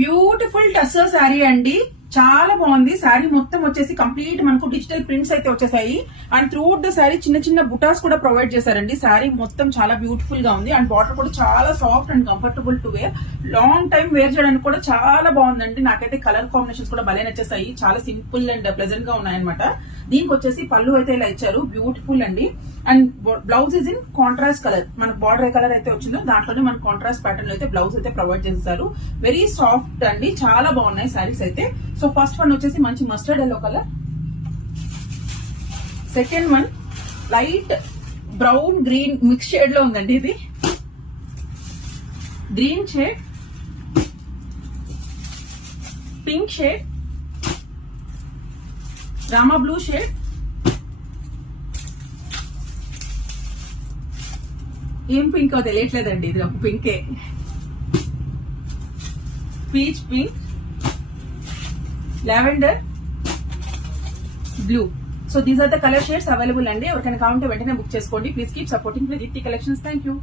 Beautiful tussar sari అండి, చాలా బాగుంది. శారీ మొత్తం వచ్చేసి కంప్లీట్ మనకు డిజిటల్ ప్రింట్స్ అయితే వచ్చేసాయి. అండ్ త్రూఅవుట్ ద శారీ చిన్న చిన్న బుటాస్ కూడా ప్రొవైడ్ చేశారండి. శారీ మొత్తం చాలా బ్యూటిఫుల్ గా ఉంది. అండ్ బార్డర్ కూడా చాలా soft and comfortable to wear. Long time wear చేయడానికి కూడా చాలా బాగుందండి. నాకైతే కలర్ కాంబినేషన్స్ కూడా భలే నచ్చేసాయి. చాలా సింపుల్ అండ్ ప్లెజెంట్ గా ఉన్నాయన్నమాట. దీనికి వచ్చేసి పళ్ళు అయితే ఇలా ఇచ్చారు, బ్యూటిఫుల్ అండి. And blouse is in contrast colour. మనకు బార్డర్ ఏ కలర్ అయితే వచ్చిందో దాంట్లోనే మన కాంట్రాస్ట్ ప్యాటర్న్ అయితే బ్లౌజ్ అయితే ప్రొవైడ్ చేశారు. వెరీ సాఫ్ట్ అండి, చాలా బాగున్నాయి శారీస్ అయితే. సో ఫస్ట్ వన్ వచ్చేసి మంచి mustard yellow colour. Second one light brown green mix shade లో ఉందండి. ఇది green shade, pink shade, Rama blue shade, ఏం పింక్ తెలియట్లేదండి, ఇది ఒక పింకే, peach pink, lavender, blue. So these are the colour shades available అండి. ఎవరికైనా కావాలంటే వెంటనే బుక్ చేసుకోండి. Please keep supporting with collections. Thank you.